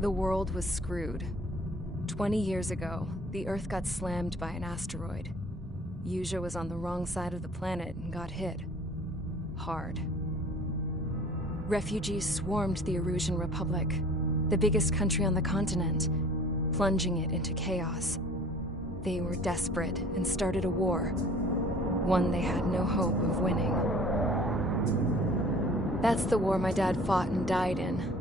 The world was screwed. 20 years ago, the Earth got slammed by an asteroid. Yuja was on the wrong side of the planet and got hit. Hard. Refugees swarmed the Erusian Republic, the biggest country on the continent, plunging it into chaos. They were desperate and started a war, one they had no hope of winning. That's the war my dad fought and died in.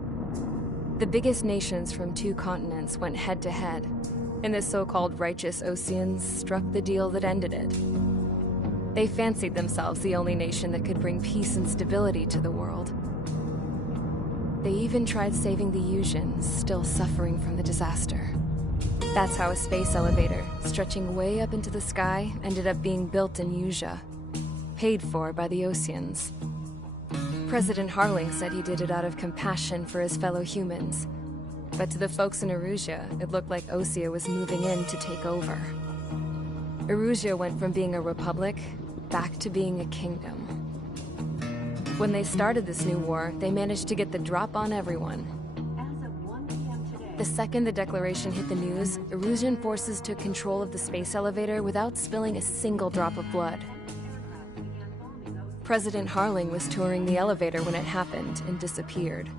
The biggest nations from 2 continents went head-to-head, and the so-called righteous Oseans struck the deal that ended it. They fancied themselves the only nation that could bring peace and stability to the world. They even tried saving the Yusians, still suffering from the disaster. That's how a space elevator, stretching way up into the sky, ended up being built in Yuja, paid for by the Oseans. President Harling said he did it out of compassion for his fellow humans. But to the folks in Erusia, it looked like Osea was moving in to take over. Erusia went from being a republic back to being a kingdom. When they started this new war, they managed to get the drop on everyone. The second the declaration hit the news, Erusian forces took control of the space elevator without spilling a single drop of blood. President Harling was touring the elevator when it happened and disappeared.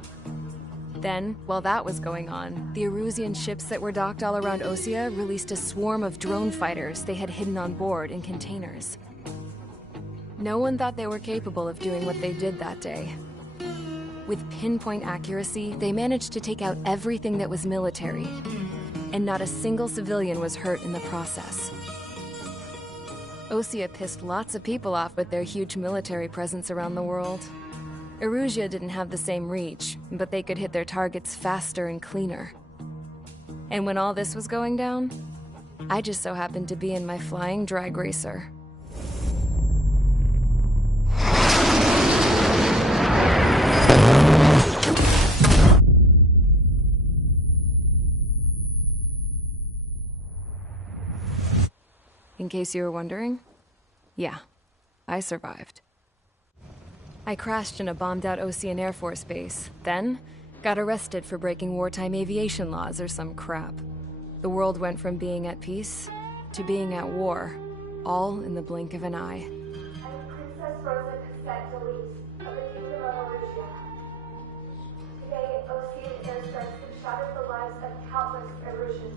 Then, while that was going on, the Erusian ships that were docked all around Osea released a swarm of drone fighters they had hidden on board in containers. No one thought they were capable of doing what they did that day. With pinpoint accuracy, they managed to take out everything that was military, and not a single civilian was hurt in the process. Osea pissed lots of people off with their huge military presence around the world. Erusia didn't have the same reach, but they could hit their targets faster and cleaner. And when all this was going down, I just so happened to be in my flying drag racer. In case you were wondering, yeah, I survived. I crashed in a bombed-out Osean Air Force base, then got arrested for breaking wartime aviation laws or some crap. The world went from being at peace to being at war, all in the blink of an eye. I am Princess Rosa Cassette Delise of the Kingdom of Erusia. Today, Osean airstrikes have shattered the lives of countless Erusians.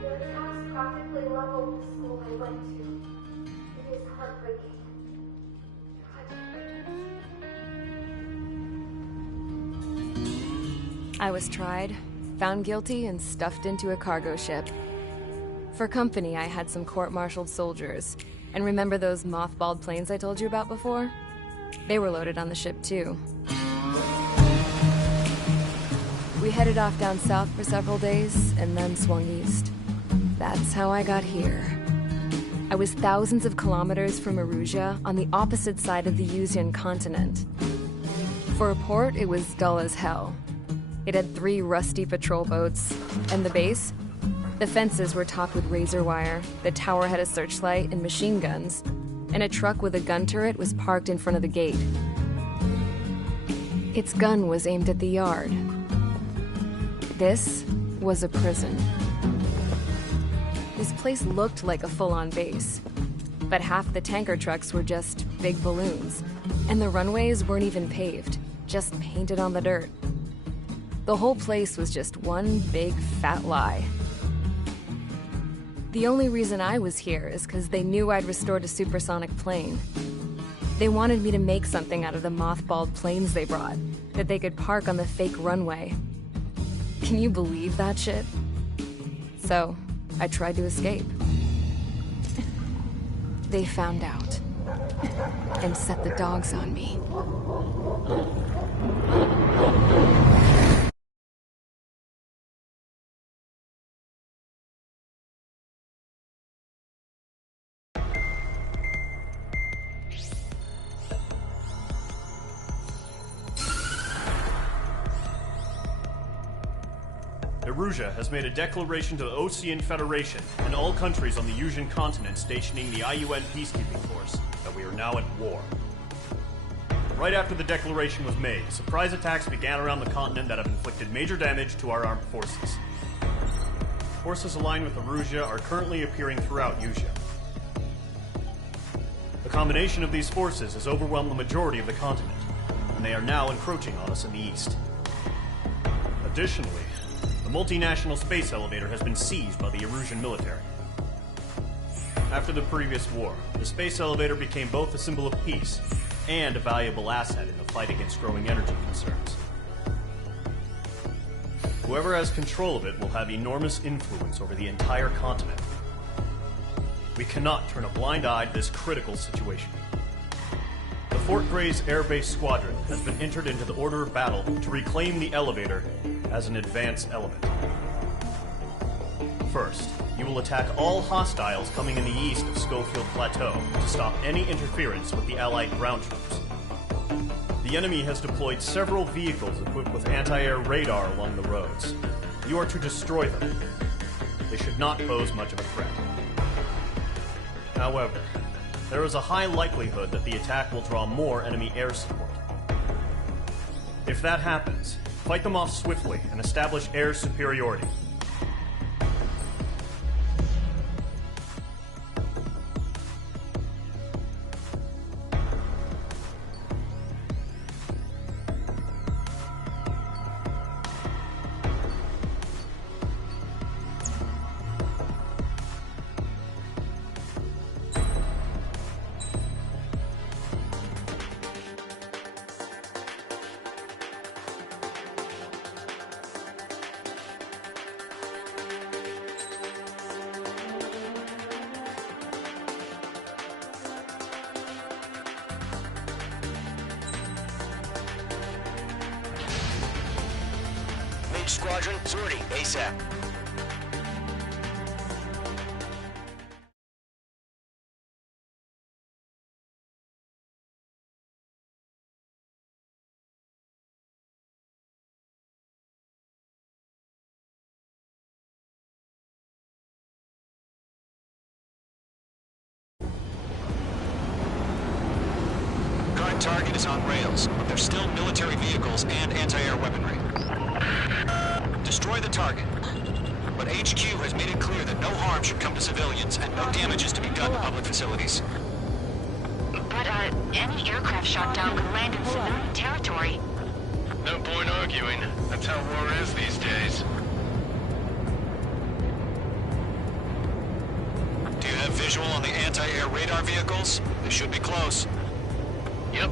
Their attacks practically leveled the school I went to. It is heartbreaking. I was tried, found guilty, and stuffed into a cargo ship. For company, I had some court-martialed soldiers. And remember those mothballed planes I told you about before? They were loaded on the ship, too. We headed off down south for several days, and then swung east. That's how I got here. I was thousands of kilometers from Erusia, on the opposite side of the Yusian continent. For a port, it was dull as hell. It had 3 rusty patrol boats, and the base? The fences were topped with razor wire, the tower had a searchlight and machine guns, and a truck with a gun turret was parked in front of the gate. Its gun was aimed at the yard. This was a prison. This place looked like a full-on base, but half the tanker trucks were just big balloons, and the runways weren't even paved, just painted on the dirt. The whole place was just one big fat lie. The only reason I was here is because they knew I'd restored a supersonic plane. They wanted me to make something out of the mothballed planes they brought, that they could park on the fake runway. Can you believe that shit? So, I tried to escape. They found out, and set the dogs on me. Erusia has made a declaration to the Osean Federation and all countries on the Yusian continent stationing the IUN peacekeeping force that we are now at war. Right after the declaration was made, surprise attacks began around the continent that have inflicted major damage to our armed forces. Forces aligned with Erusia are currently appearing throughout Usea. The combination of these forces has overwhelmed the majority of the continent, and they are now encroaching on us in the east. Additionally, the multinational space elevator has been seized by the Erusian military. After the previous war, the space elevator became both a symbol of peace and a valuable asset in the fight against growing energy concerns. Whoever has control of it will have enormous influence over the entire continent. We cannot turn a blind eye to this critical situation. The Fort Gray's Air Base Squadron has been entered into the order of battle to reclaim the elevator as an advance element. First, you will attack all hostiles coming in the east of Schofield Plateau to stop any interference with the Allied ground troops. The enemy has deployed several vehicles equipped with anti-air radar along the roads. You are to destroy them. They should not pose much of a threat. However, there is a high likelihood that the attack will draw more enemy air support. If that happens, fight them off swiftly and establish air superiority. Squadron, sortie, ASAP. Current target is on rails, but there's still military vehicles and anti-air weaponry. Destroy the target. But HQ has made it clear that no harm should come to civilians and no damage is to be done to public facilities. But, any aircraft shot down could land in civilian territory. No point arguing. That's how war is these days. Do you have visual on the anti-air radar vehicles? They should be close. Yep.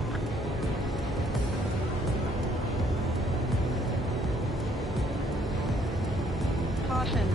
Caution.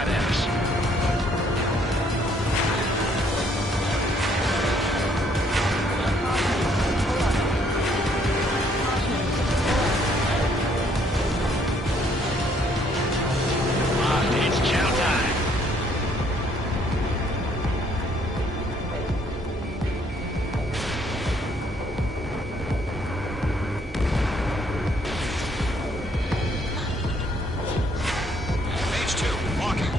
right at us. It's chow time. Page 2, walking.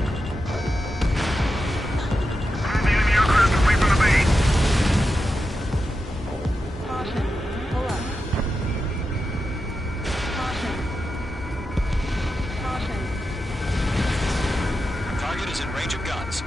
Move the enemy aircraft away from the base. Caution. Pull up. Caution. Caution. Target is in range of guns.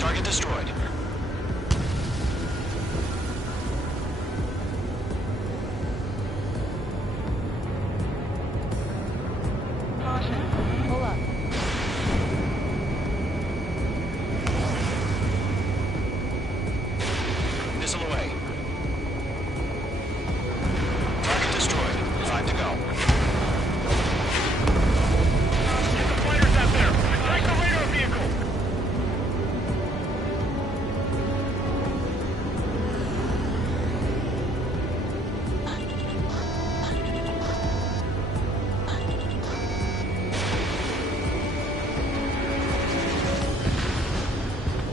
Target destroyed. Caution. Pull up. Missile away. Target destroyed. 5 to go. Get the fighters out there. Attack the radar vehicle.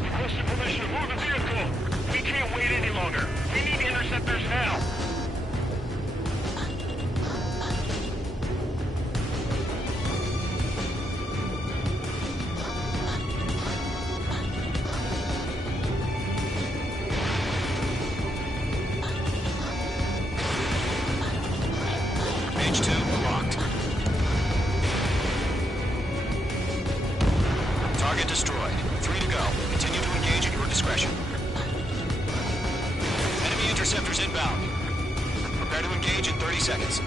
Requested permission to move the vehicle. We can't wait any longer. We need interceptors now. Page 2, locked. Target destroyed. 3 to go. Continue to engage at your discretion. Enemy interceptors inbound. Prepare to engage in 30 seconds.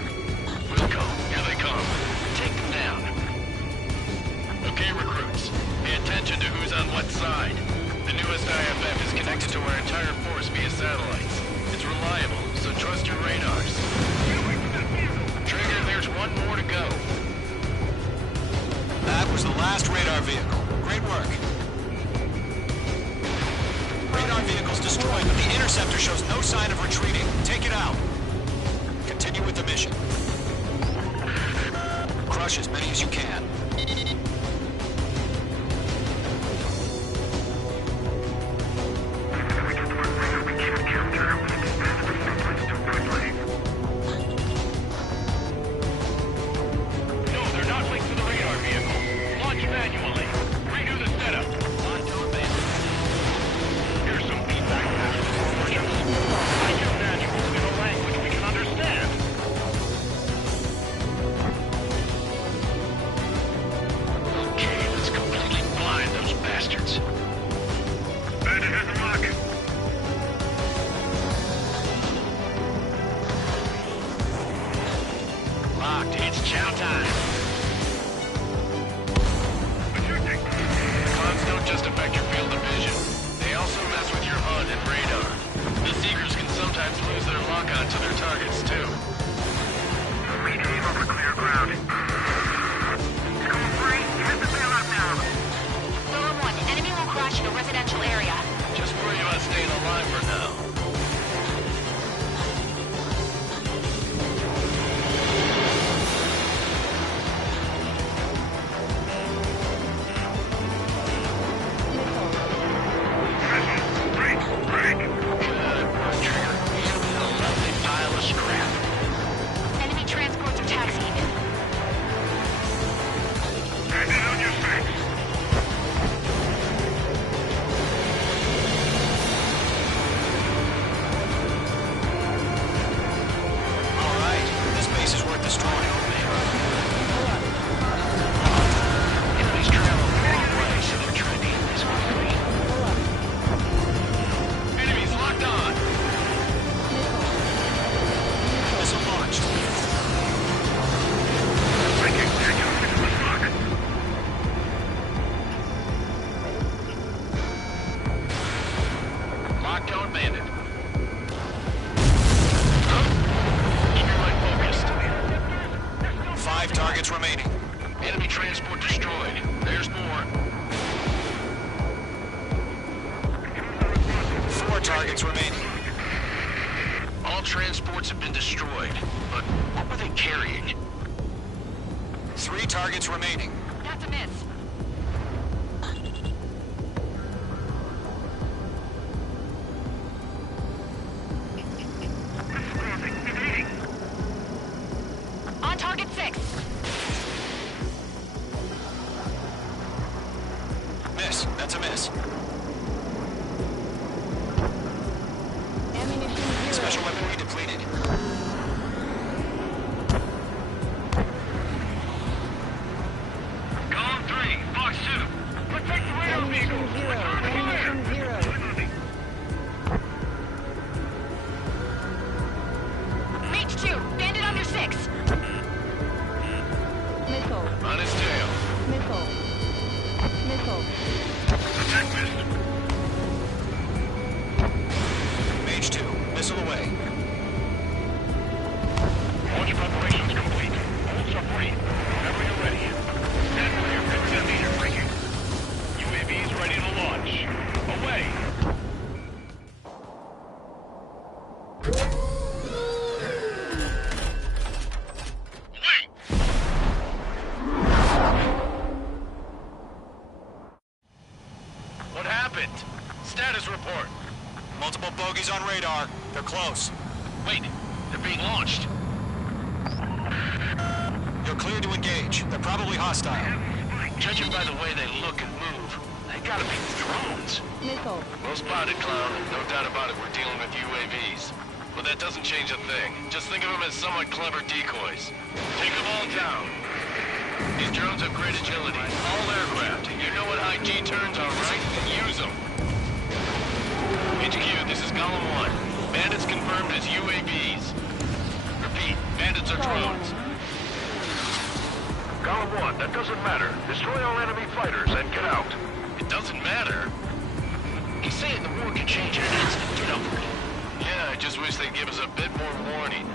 We'll go. Here they come. Take them down. Okay, recruits. Pay attention to who's on what side. The newest IFF is connected to our entire force via satellites. It's reliable, so trust your radars. Trigger, there's one more to go. That was the last radar vehicle. Great work. Radar vehicle's destroyed, but the interceptor shows no sign of retreating. Take it out. Continue with the mission. Crush as many as you can. No, they're not linked to the radar vehicle. Launch manually. Redo the setup. On to abandon. Here's some feedback after the formations. I do manuals in a language we can understand. Okay, let's completely blind those bastards. Bandit has the mark. Locked. It's chow time. Cons don't just affect your field of vision. They also mess with your HUD and radar. The Seekers can sometimes lose their lock-on to their targets, too. Lead aim over clear ground. It's going free. Hit the bailout now. Zone 1, enemy will Enemy transport destroyed. There's more. 4 targets remaining. All transports have been destroyed, but what were they carrying? 3 targets remaining. That's a miss. On target 6. Miss. That's a miss. Ammunition 0. Special weaponry depleted. Column 3, Fox 2. Protect the radar vehicle. Ammunition 0. Ammunition 0. Mage 2, bandit under 6. Missile. On his tail. Missile. Missile. Attack missed. Mage 2. Missile away. Launch preparations complete. All submarine. Whenever you're ready. Stand clear. Everything meter breaking. UAVs ready to launch. Away. Wait. What happened? Status report. Multiple bogies on radar. They're close. Wait. They're being launched. You're clear to engage. They're probably hostile. Judging by the way they look and move, they gotta be drones. Missile. Well spotted, clown. No doubt about it, we're dealing with UAVs. But that doesn't change a thing. Just think of them as somewhat clever decoys. Take them all down. These drones have great agility. All aircraft. You know what high G turns are, right? Use them. HQ, this is column 1. Bandits confirmed as UAVs. Repeat, bandits are drones. Column 1, that doesn't matter. Destroy all enemy fighters and get out. It doesn't matter? He's saying the war could change in an instant, you know. Yeah, I just wish they'd give us a bit more warning.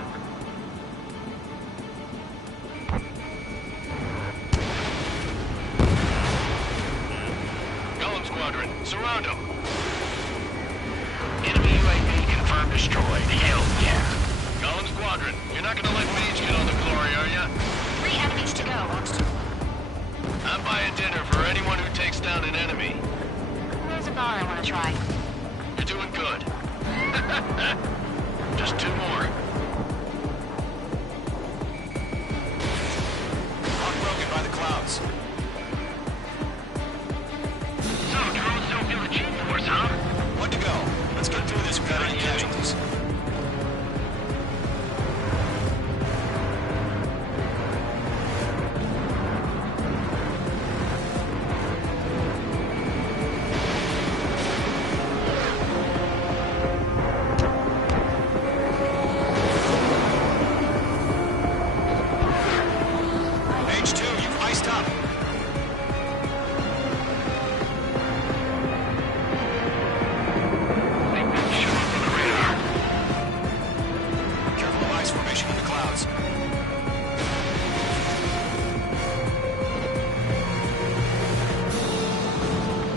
Golem Squadron, surround them. Enemy UAV confirmed destroyed. Hell yeah. Golem Squadron, you're not gonna let Mage get all the glory, are ya? 3 enemies to go. I'm buying dinner for anyone who takes down an enemy. There's a bar I want to try. You're doing good. Just 2 more. Unbroken by the clouds. So, drones don't feel the G-force, huh? One to go. Let's get through this without any casualties. Page 2, you've iced up. Shoot up on the radar. Careful of ice formation in the clouds.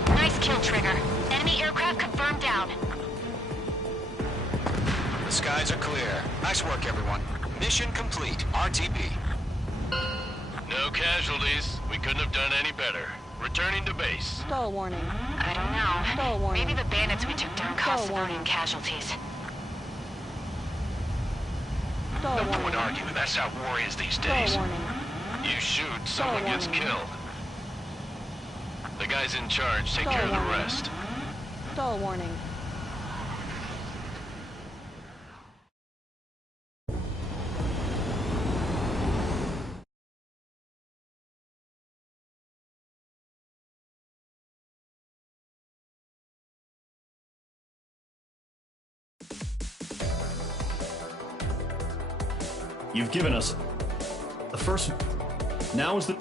Nice kill, Trigger. Enemy aircraft confirmed down. The skies are clear. Nice work, everyone. Mission complete. RTB. No casualties. We couldn't have done any better. Returning to base. Stall warning. I don't know. Stall warning. Maybe the bandits we took down caused Stall warning. civilian casualties. Stall No one would warning. argue. That's how war is these Stall days. warning. You shoot, someone gets warning. killed. The guys in charge take Stall care of the warning. rest. Stall warning. You've given us the first. Now is the.